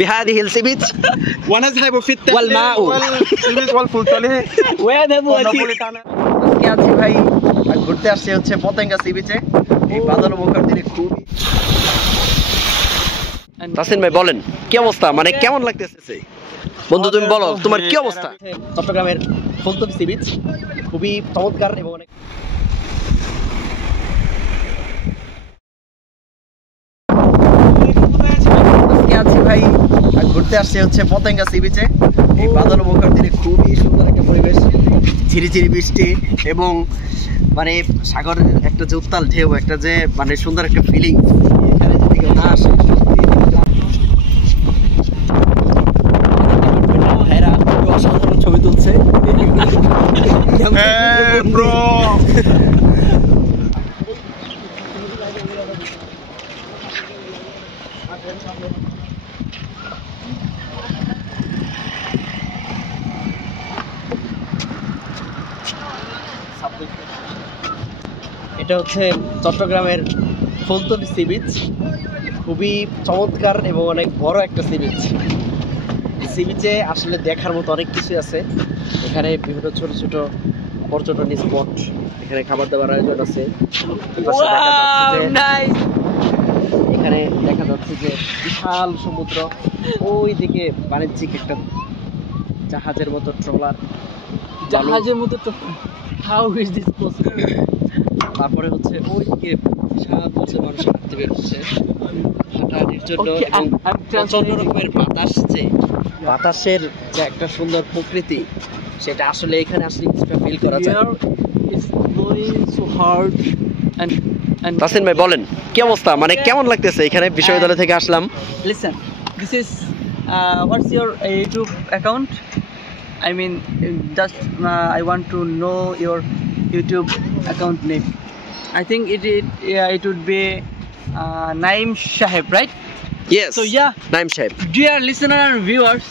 بهذه السي بيتش ونذهب في التحليل والماء والسي بيتش والفلتله ويذهب আজকে আছি ভাই ঘুরতে আসছে হচ্ছে পতেঙ্গা সি বিচে। এই বাদল মুখর দিনে খুবই। তাসিন ভাই বলেন কি অবস্থা, মানে কেমন লাগতেছে বন্ধু, তুমি বলো তোমার কি অবস্থা? চট্টগ্রামের ফুলতলি সি বিচ খুবই চমৎকার এবং অনেক আছি ভাই ঘুরতে আসছে হচ্ছে পতেঙ্গা সি বিচে। এই বাদল মুখর দিনে খুবই সুন্দর একটা পরিবেশ, ঝিরিঝিরি বৃষ্টি এবং মানে সাগরের একটা যে উত্তাল ঢেউ, একটা যে মানে সুন্দর একটা ফিলিং, এখানে যদি কেউ না আসে ভাইরা অসাধারণ ছবি তুলছে। এটা হচ্ছে চট্টগ্রামের ফুলতলি সি বিচ, খুবই চমৎকার এবং অনেক বড় একটা সি বিচ। সি বিচে আসলে দেখার মতো অনেক কিছু আছে। এখানে বিভিন্ন ছোট ছোট পর্যটন স্পট, এখানে খাবার দাবার আয়োজন আছে। এখানে দেখা যাচ্ছে যে বিশাল সমুদ্র, ওই দিকে বাণিজ্যিক একটা জাহাজের মতো ট্রলার, জাহাজের মতো হাউ ইজ দিস পসিবল। তারপরে হচ্ছে ওইদিকে বিশাল বছর মানুষ হাঁটতে বের হচ্ছে হাঁটাহাঁটির জন্য, এবং প্রচন্ড রকমের বাতাসের যে একটা সুন্দর প্রকৃতি, সেটা আসলে এখানে আসলে কিছুটা ফিল করা যায়। তাসিন ভাই বলেন কি অবস্থা, মানে কেমন লাগতেছে এখানে বিশ্ববিদ্যালয় থেকে আসলাম? Listen, this is what's your YouTube account? I mean, just I want to know your YouTube account name. I think it would be Naim Shaheb, right? Yes. So yeah, Naim Shaheb. Dear listener and viewers,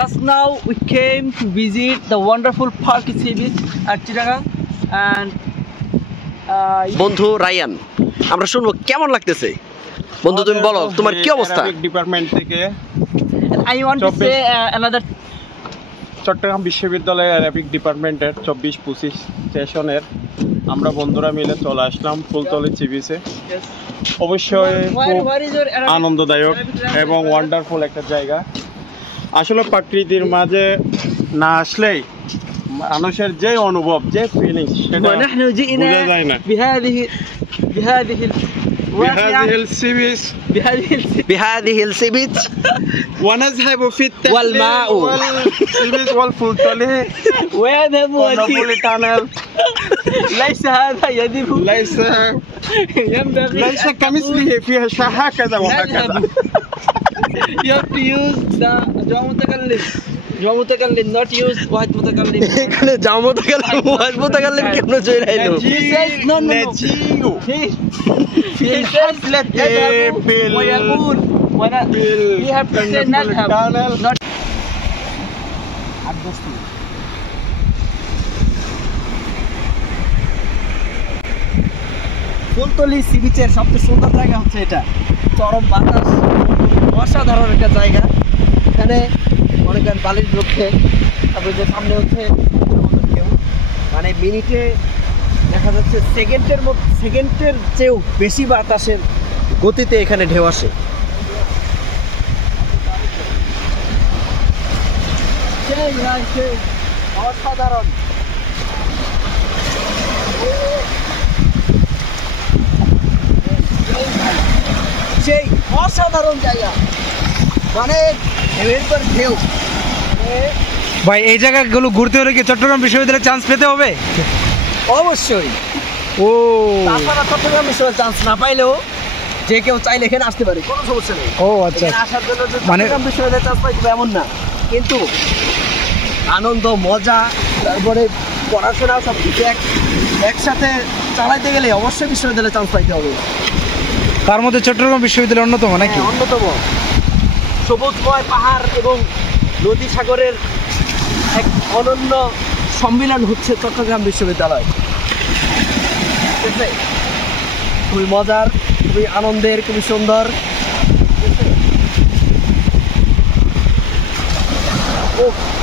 just now we came to visit the wonderful Park Sea Beach at Chittagong, and বন্ধু Ryan, আমরা শুনবো কেমন লাগতেছে বন্ধু, তুমি বলো তোমার কি অবস্থা? ডিপার্টমেন্ট থেকে I want to say another Chittagong বিশ্ববিদ্যালয়ের অ্যারাবিক ডিপার্টমেন্টের 24-25 সেশনের আমরা বন্ধুরা মিলে চলে আসলাম ফুলতলি সি বিচে। অবশ্যই খুব আনন্দদায়ক এবং ওয়ান্ডারফুল একটা জায়গা। আসলে প্রকৃতির মাঝে না আসলেই মানুষের যে অনুভব, যে ফিলিংস, সেটা বোঝা যায় না। بهذه السي بيتش ونذهب في التحليل والماء والسي بيتش والفلتله ويذهب والنابوليتانل. ليس هذا يذهب، ليس ينبغي ليس كمثله فيها هكذا وهكذا. You have to use the جواب متكلم not use واحد متكلم. এখানে যাও মুতাকাল্লিম ওয়াজ মুতাকাল্লিম কেন জয় রাইলো? No نجيو في حفلة ويقول we have to say نذهب not. Fultali sea বিচের সবচেয়ে সুন্দর জায়গা হচ্ছে এটা, চরম বাতাস, অসাধারণ একটা জায়গা। এখানে মনে করেন বালির রক্ষে, তারপরে যে সামনে হচ্ছে কেউ মানে মিনিটে দেখা যাচ্ছে সেকেন্ডের চেয়েও বেশি বাতাসের গতিতে এখানে ঢেউ আসে। অসাধারণ সেই অসাধারণ জায়গা, মানে ঢেউয়ের পর ঢেউ। ভাই এই জায়গাগুলো ঘুরতে হলে কি চট্টগ্রাম বিশ্ববিদ্যালয়ে চান্স পেতে হবে? অবশ্যই। ও তাছাড়া চট্টগ্রাম বিশ্ববিদ্যালয়ে চান্স না পাইলেও যে কেউ চাইলে এখানে আসতে পারে, কোনো সমস্যা নেই। ও আচ্ছা, আসার জন্য মানে চট্টগ্রাম বিশ্ববিদ্যালয়ে চান্স পাইতে এমন না, কিন্তু আনন্দ, মজা, তারপরে পড়াশোনা সব কিছু একসাথে চালাইতে গেলে অবশ্যই বিশ্ববিদ্যালয়ে চান্স পাইতে হবে। তার মধ্যে চট্টগ্রাম বিশ্ববিদ্যালয় অন্যতম নাকি? অন্যতম। সবুজময় পাহাড় এবং নদী সাগরের এক অনন্য সম্মিলন হচ্ছে চট্টগ্রাম বিশ্ববিদ্যালয়। খুবই মজার, খুবই আনন্দের, খুবই সুন্দর। ও